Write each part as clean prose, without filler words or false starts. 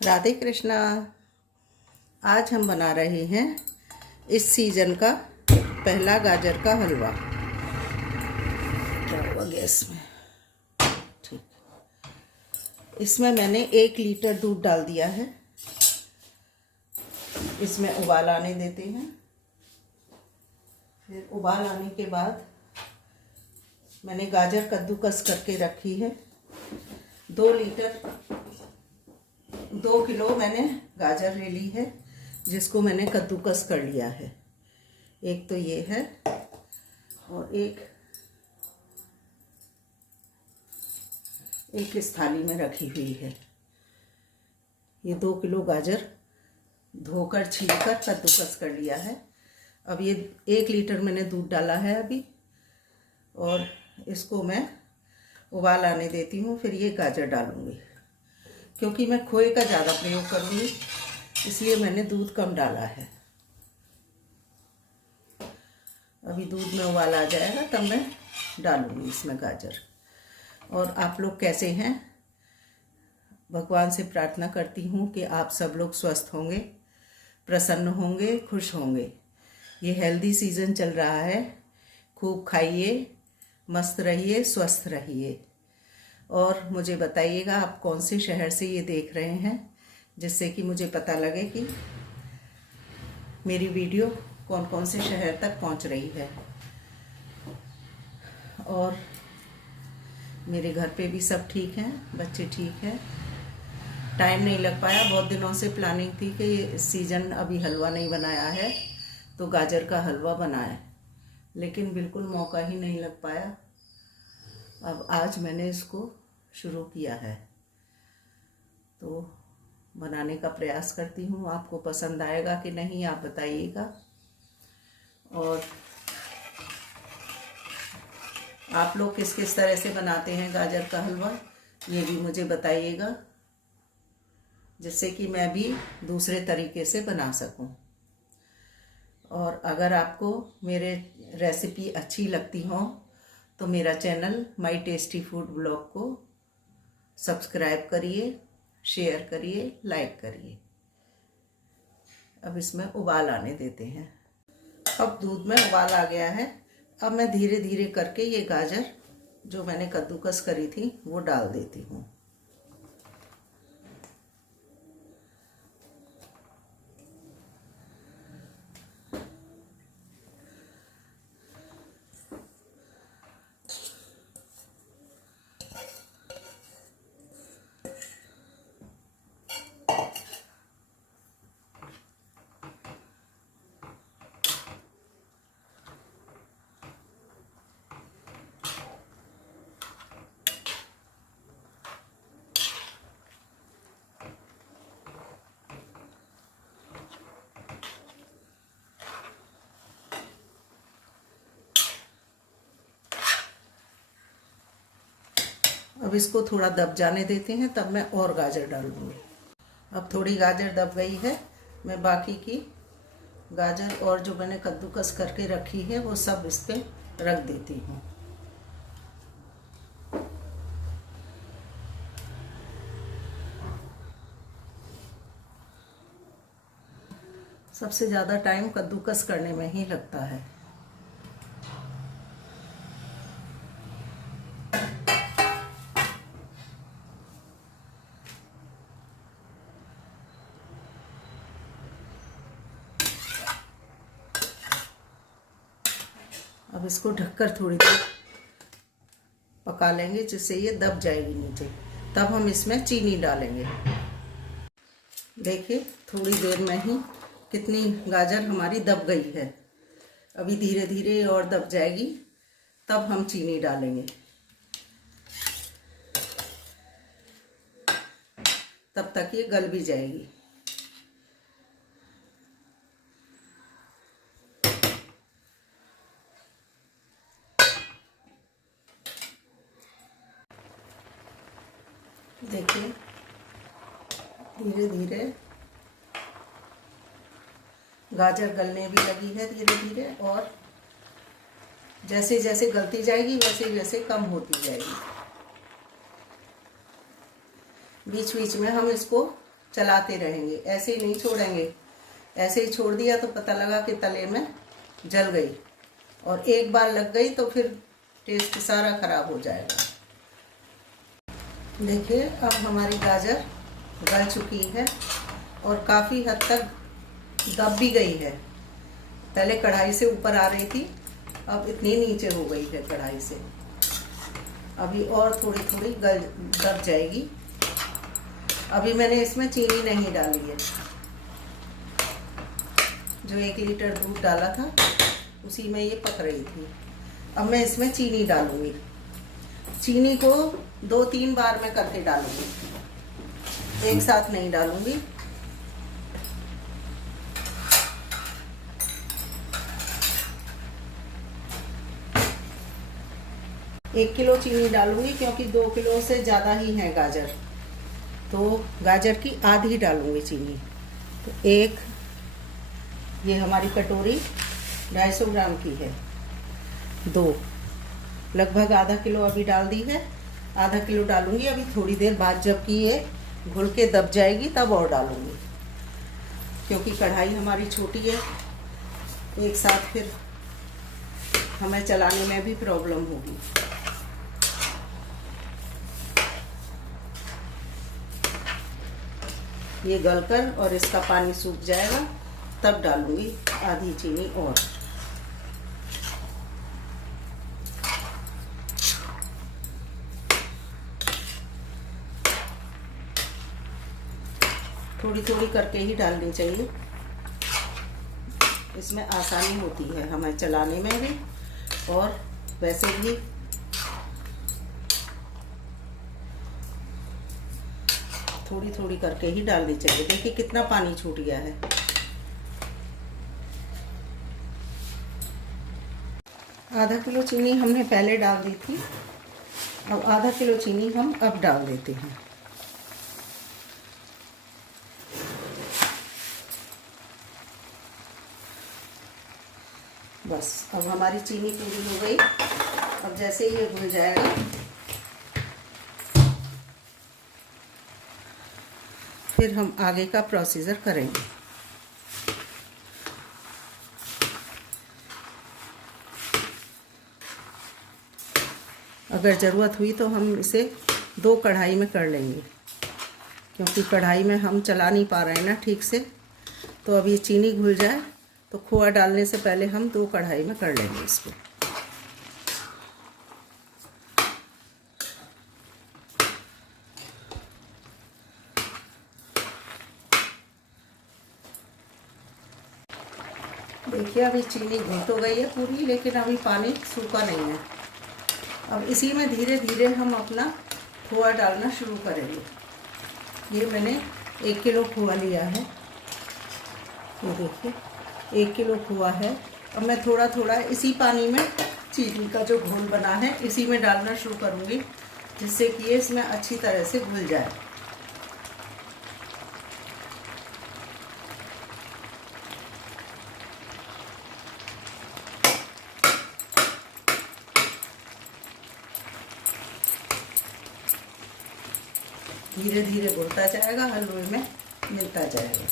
राधे कृष्णा। आज हम बना रहे हैं इस सीजन का पहला गाजर का हलवा। क्या हुआ गैस में? ठीक। इसमें मैंने 1 लीटर दूध डाल दिया है। इसमें उबाल आने देते हैं। फिर उबाल आने के बाद मैंने गाजर कद्दूकस करके रखी है। 2 किलो मैंने गाजर ले ली है, जिसको मैंने कद्दूकस कर लिया है। एक तो ये है और एक इस थाली में रखी हुई है। ये 2 किलो गाजर धोकर छीलकर कद्दूकस कर लिया है। अब ये 1 लीटर मैंने दूध डाला है अभी, और इसको मैं उबाल आने देती हूँ। फिर ये गाजर डालूँगी, क्योंकि मैं खोए का ज़्यादा प्रयोग करूँगी, इसलिए मैंने दूध कम डाला है। अभी दूध में उबाल आ जाएगा तब मैं डालूँगी इसमें गाजर। और आप लोग कैसे हैं? भगवान से प्रार्थना करती हूँ कि आप सब लोग स्वस्थ होंगे, प्रसन्न होंगे, खुश होंगे। ये हेल्दी सीज़न चल रहा है। खूब खाइए, मस्त रहिए, स्वस्थ रहिए। और मुझे बताइएगा आप कौन से शहर से ये देख रहे हैं, जिससे कि मुझे पता लगे कि मेरी वीडियो कौन कौन से शहर तक पहुंच रही है। और मेरे घर पे भी सब ठीक हैं, बच्चे ठीक हैं। टाइम नहीं लग पाया, बहुत दिनों से प्लानिंग थी कि इस सीज़न अभी हलवा नहीं बनाया है तो गाजर का हलवा बनाए, लेकिन बिल्कुल मौका ही नहीं लग पाया। अब आज मैंने इसको शुरू किया है, तो बनाने का प्रयास करती हूँ। आपको पसंद आएगा कि नहीं आप बताइएगा, और आप लोग किस किस तरह से बनाते हैं गाजर का हलवा ये भी मुझे बताइएगा, जिससे कि मैं भी दूसरे तरीके से बना सकूं। और अगर आपको मेरे रेसिपी अच्छी लगती हो तो मेरा channel my tasty food blog को सब्सक्राइब करिए, शेयर करिए, लाइक करिए। अब इसमें उबाल आने देते हैं। अब दूध में उबाल आ गया है। अब मैं धीरे धीरे करके ये गाजर जो मैंने कद्दूकस करी थी वो डाल देती हूँ। अब इसको थोड़ा दब जाने देते हैं, तब मैं और गाजर डालूँगी। अब थोड़ी गाजर दब गई है, मैं बाकी की गाजर और जो मैंने कद्दूकस करके रखी है वो सब इस पे रख देती हूँ। सबसे ज़्यादा टाइम कद्दूकस करने में ही लगता है। अब इसको ढककर थोड़ी देर पका लेंगे, जिससे ये दब जाएगी नीचे। तब हम इसमें चीनी डालेंगे। देखिए थोड़ी देर में ही कितनी गाजर हमारी दब गई है। अभी धीरे धीरे और दब जाएगी, तब हम चीनी डालेंगे। तब तक ये गल भी जाएगी। देखिए धीरे धीरे गाजर गलने भी लगी है धीरे धीरे, और जैसे जैसे गलती जाएगी वैसे वैसे कम होती जाएगी। बीच बीच में हम इसको चलाते रहेंगे, ऐसे ही नहीं छोड़ेंगे। ऐसे ही छोड़ दिया तो पता लगा कि तले में जल गई, और एक बार लग गई तो फिर टेस्ट सारा खराब हो जाएगा। देखिए अब हमारी गाजर गल चुकी है और काफ़ी हद तक दब भी गई है। पहले कढ़ाई से ऊपर आ रही थी, अब इतनी नीचे हो गई है कढ़ाई से। अभी और थोड़ी थोड़ी दब जाएगी। अभी मैंने इसमें चीनी नहीं डाली है। जो 1 लीटर दूध डाला था उसी में ये पक रही थी। अब मैं इसमें चीनी डालूंगी। चीनी को 2-3 बार में करके डालूंगी, एक साथ नहीं डालूंगी। एक किलो चीनी डालूंगी क्योंकि 2 किलो से ज़्यादा ही है गाजर, तो गाजर की आधी डालूंगी चीनी। तो एक ये हमारी कटोरी 250 ग्राम की है, 2 लगभग आधा किलो अभी डाल दी है। आधा किलो डालूंगी अभी थोड़ी देर बाद, जबकि ये घुल के दब जाएगी तब और डालूंगी, क्योंकि कढ़ाई हमारी छोटी है, एक साथ फिर हमें चलाने में भी प्रॉब्लम होगी। ये गलकर और इसका पानी सूख जाएगा तब डालूंगी आधी चीनी और। थोड़ी थोड़ी करके ही डालनी चाहिए, इसमें आसानी होती है हमें चलाने में भी, और वैसे भी थोड़ी थोड़ी करके ही डालनी चाहिए। देखिए कितना पानी छूट गया है। आधा किलो चीनी हमने पहले डाल दी थी, अब आधा किलो चीनी हम अब डाल देते हैं। बस अब हमारी चीनी पूरी हो गई। अब जैसे ही ये घुल जाएगा फिर हम आगे का प्रोसीजर करेंगे। अगर ज़रूरत हुई तो हम इसे 2 कढ़ाई में कर लेंगे, क्योंकि कढ़ाई में हम चला नहीं पा रहे हैं ना ठीक से। तो अब ये चीनी घुल जाए तो खोआ डालने से पहले हम 2 कढ़ाई में कर लेंगे इसको। देखिए अभी चीनी घुल तो गई है पूरी, लेकिन अभी पानी सूखा नहीं है। अब इसी में धीरे धीरे हम अपना खोआ डालना शुरू करेंगे। ये मैंने 1 किलो खोआ लिया है, ये देखिए 1 किलो खोआ है। अब मैं थोड़ा थोड़ा इसी पानी में चीनी का जो घोल बना है इसी में डालना शुरू करूँगी, जिससे कि ये इसमें अच्छी तरह से घुल जाए। धीरे धीरे घुलता जाएगा, हलवे में मिलता जाएगा।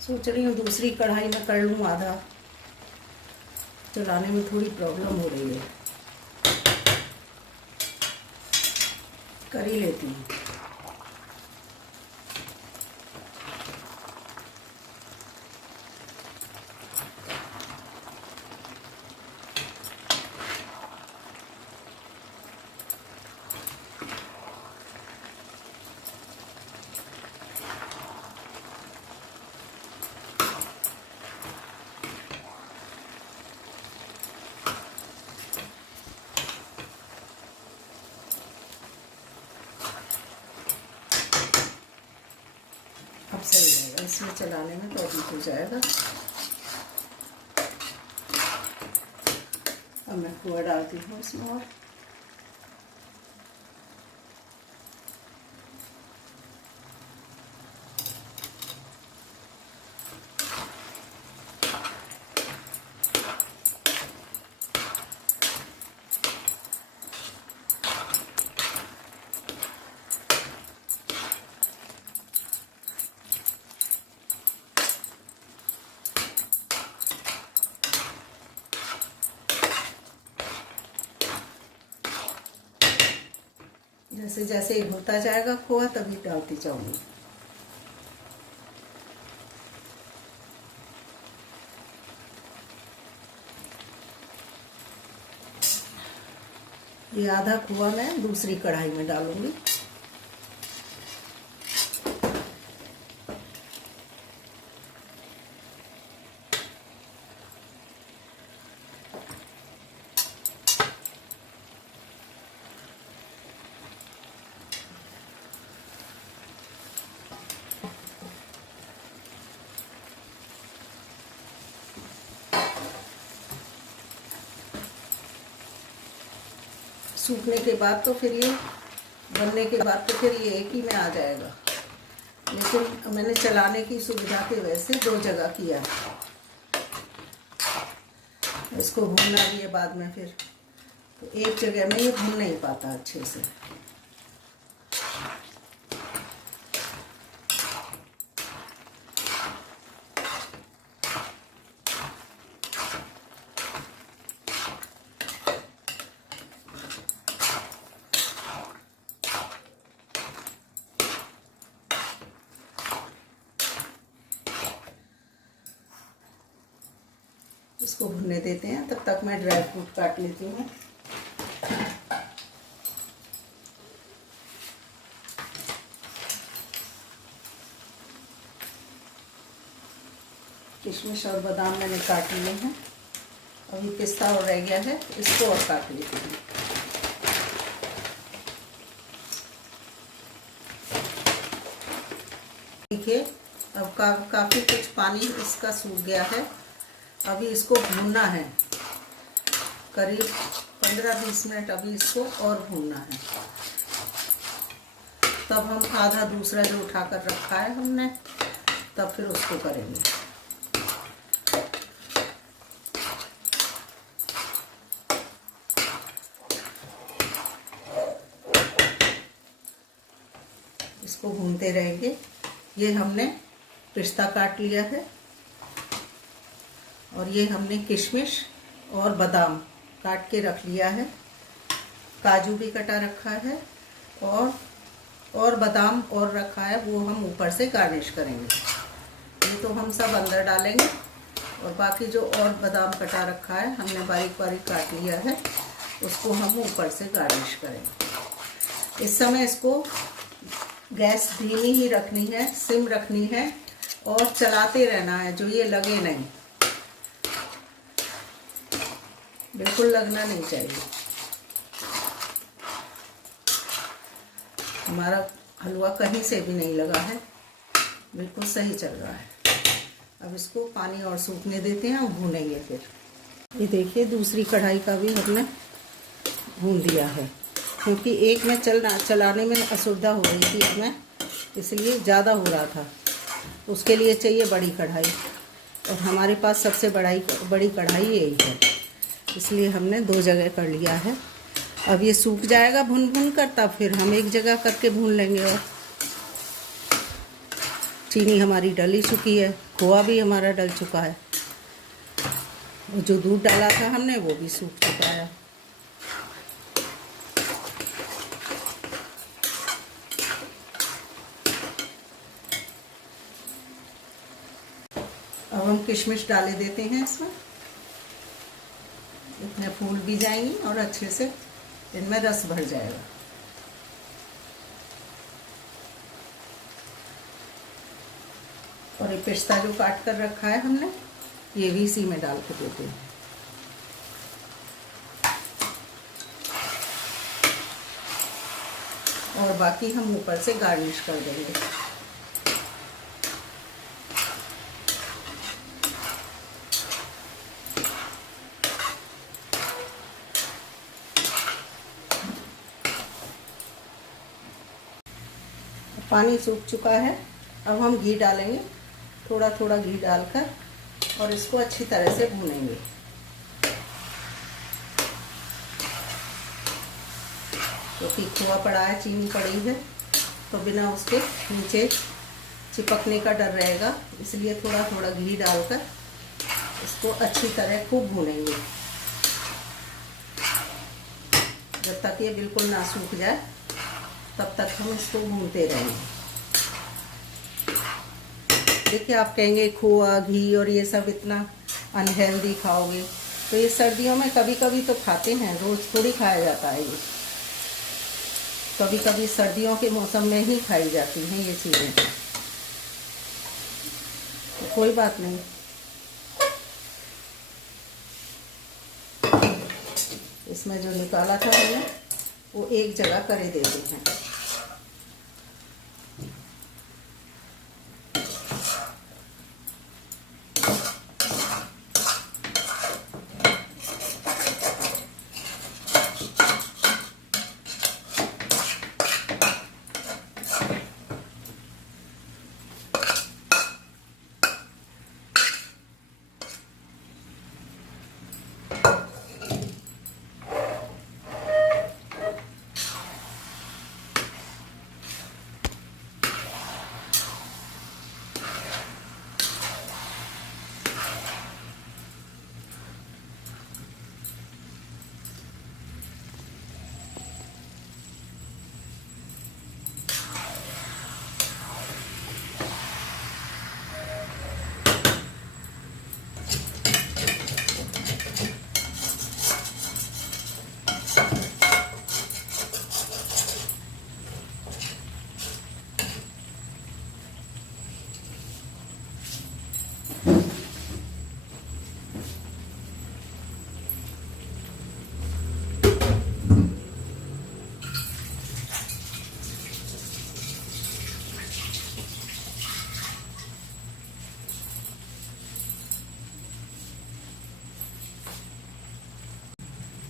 सोच रही हूँ दूसरी कढ़ाई में कर लूँ आधा, चलाने में थोड़ी प्रॉब्लम हो रही है, कर ही लेती हूँ। अब सही रहेगा, इसमें चलाने में तो अभी हो जाएगा। अब मैं खोआ डालती हूँ इसमें और जैसे जैसे होता जाएगा खोआ तभी डालती जाऊंगी। ये आधा खोआ मैं दूसरी कढ़ाई में डालूंगी। सूखने के बाद तो फिर ये बनने के बाद तो फिर ये एक ही में आ जाएगा, लेकिन मैंने चलाने की सुविधा की वजह से 2 जगह किया। इसको भूनना भी है बाद में, फिर तो एक जगह में ये भून नहीं पाता अच्छे से। इसको भुनने देते हैं, तब तक मैं ड्राई फ्रूट काट लेती हूँ। किशमिश और बादाम मैंने काट लिए हैं, अभी पिस्ता और रह गया है, इसको और काट लेती हूँ। देखिए अब काफ़ी कुछ पानी इसका सूख गया है। अभी इसको भूनना है करीब 15-20 मिनट, अभी इसको और भूनना है। तब हम आधा दूसरा जो उठाकर रखा है हमने, तब फिर उसको करेंगे। इसको भूनते रहेंगे। ये हमने पिस्ता काट लिया है और ये हमने किशमिश और बादाम काट के रख लिया है। काजू भी कटा रखा है और बादाम और रखा है, वो हम ऊपर से गार्निश करेंगे। ये तो हम सब अंदर डालेंगे और बाकी जो और बादाम कटा रखा है हमने बारीक बारीक काट लिया है, उसको हम ऊपर से गार्निश करेंगे। इस समय इसको गैस धीमी ही रखनी है, सिम रखनी है और चलाते रहना है, जो ये लगे नहीं, बिल्कुल लगना नहीं चाहिए। हमारा हलवा कहीं से भी नहीं लगा है, बिल्कुल सही चल रहा है। अब इसको पानी और सूखने देते हैं और भूनेंगे फिर। ये देखिए दूसरी कढ़ाई का भी हमने भून दिया है, क्योंकि एक में चलाने में असुविधा हो रही थी हमें, इसलिए ज़्यादा हो रहा था। उसके लिए चाहिए बड़ी कढ़ाई, और हमारे पास सबसे बड़ी कढ़ाई यही है, इसलिए हमने 2 जगह कर लिया है। अब ये सूख जाएगा भून भून कर, तब फिर हम एक जगह करके भून लेंगे। और चीनी हमारी डल ही चुकी है, खोआ भी हमारा डल चुका है, और जो दूध डाला था हमने वो भी सूख चुका है। अब हम किशमिश डाले देते हैं इसमें, इतने फूल भी जाएंगी और अच्छे से इनमें रस भर जाएगा। और ये पिस्ता जो काट कर रखा है हमने, ये भी इसी में डाल के देते हैं। और बाकी हम ऊपर से गार्निश कर देंगे। पानी सूख चुका है। अब हम घी डालेंगे, थोड़ा थोड़ा घी डालकर, और इसको अच्छी तरह से भूनेंगे। क्योंकि खोआ पड़ा है, चीनी पड़ी है, तो बिना उसके नीचे चिपकने का डर रहेगा, इसलिए थोड़ा थोड़ा घी डालकर इसको अच्छी तरह खूब भूनेंगे जब तक ये बिल्कुल ना सूख जाए, तब तक हम इसको भूनते रहेंगे। देखिए, आप कहेंगे खोआ घी और ये सब इतना अनहेल्दी खाओगे, तो ये सर्दियों में कभी कभी तो खाते हैं, रोज़ थोड़ी खाया जाता है। ये कभी कभी सर्दियों के मौसम में ही खाई जाती हैं ये चीज़ें, तो कोई बात नहीं। इसमें जो निकाला था हमने वो एक जगह करे देते हैं।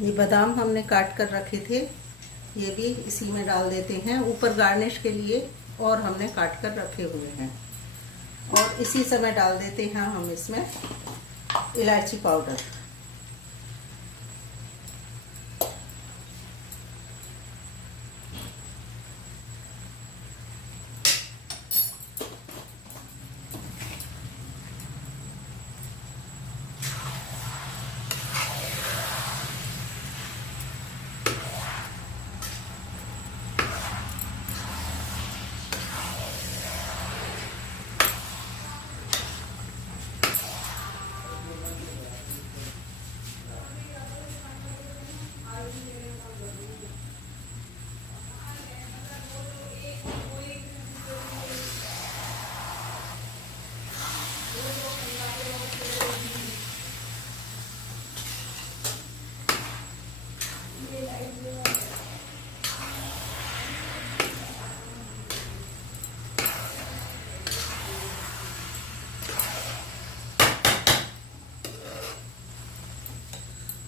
ये बादाम हमने काट कर रखे थे, ये भी इसी में डाल देते हैं ऊपर गार्निश के लिए, और हमने काट कर रखे हुए हैं। और इसी समय डाल देते हैं हम इसमें इलायची पाउडर।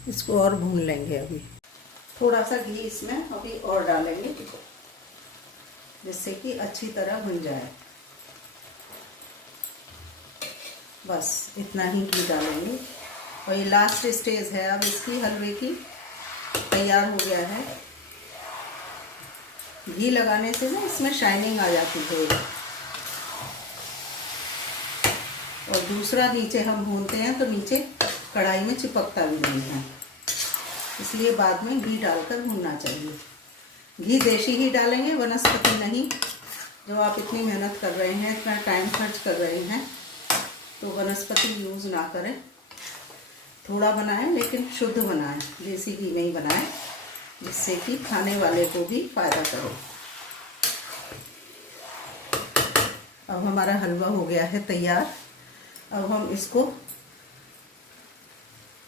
इसको और भून लेंगे। अभी थोड़ा सा घी इसमें अभी और डालेंगे, जिससे कि अच्छी तरह भुन जाए। बस इतना ही घी डालेंगे, और ये लास्ट स्टेज है अब इसकी, हलवे की तैयार हो गया है। घी लगाने से ना इसमें शाइनिंग आ जाती है। और दूसरा, नीचे हम भूनते हैं तो नीचे कढ़ाई में चिपकता भी नहीं है, इसलिए बाद में घी डालकर भूनना चाहिए। घी देसी ही डालेंगे, वनस्पति नहीं। जो आप इतनी मेहनत कर रहे हैं, इतना टाइम खर्च कर रहे हैं, तो वनस्पति यूज़ ना करें। थोड़ा बनाएं लेकिन शुद्ध बनाएं, देसी घी में ही बनाएं, जिससे कि खाने वाले को भी फ़ायदा करे। अब हमारा हलवा हो गया है तैयार। अब हम इसको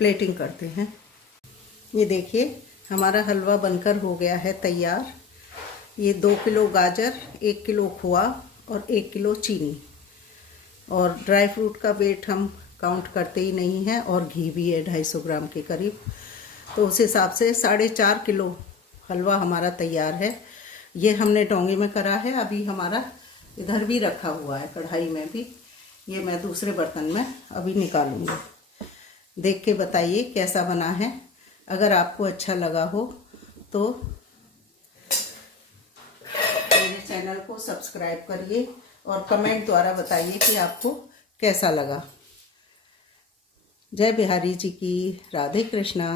प्लेटिंग करते हैं। ये देखिए, हमारा हलवा बनकर हो गया है तैयार। ये 2 किलो गाजर, 1 किलो खोआ और 1 किलो चीनी, और ड्राई फ्रूट का वेट हम काउंट करते ही नहीं हैं, और घी भी है 250 ग्राम के करीब, तो उस हिसाब से 4.5 किलो हलवा हमारा तैयार है। ये हमने डोंगे में करा है। अभी हमारा इधर भी रखा हुआ है कढ़ाई में भी। ये मैं दूसरे बर्तन में अभी निकालूंगी। देख के बताइए कैसा बना है। अगर आपको अच्छा लगा हो तो मेरे चैनल को सब्सक्राइब करिए और कमेंट द्वारा बताइए कि आपको कैसा लगा। जय बिहारी जी की। राधे कृष्णा।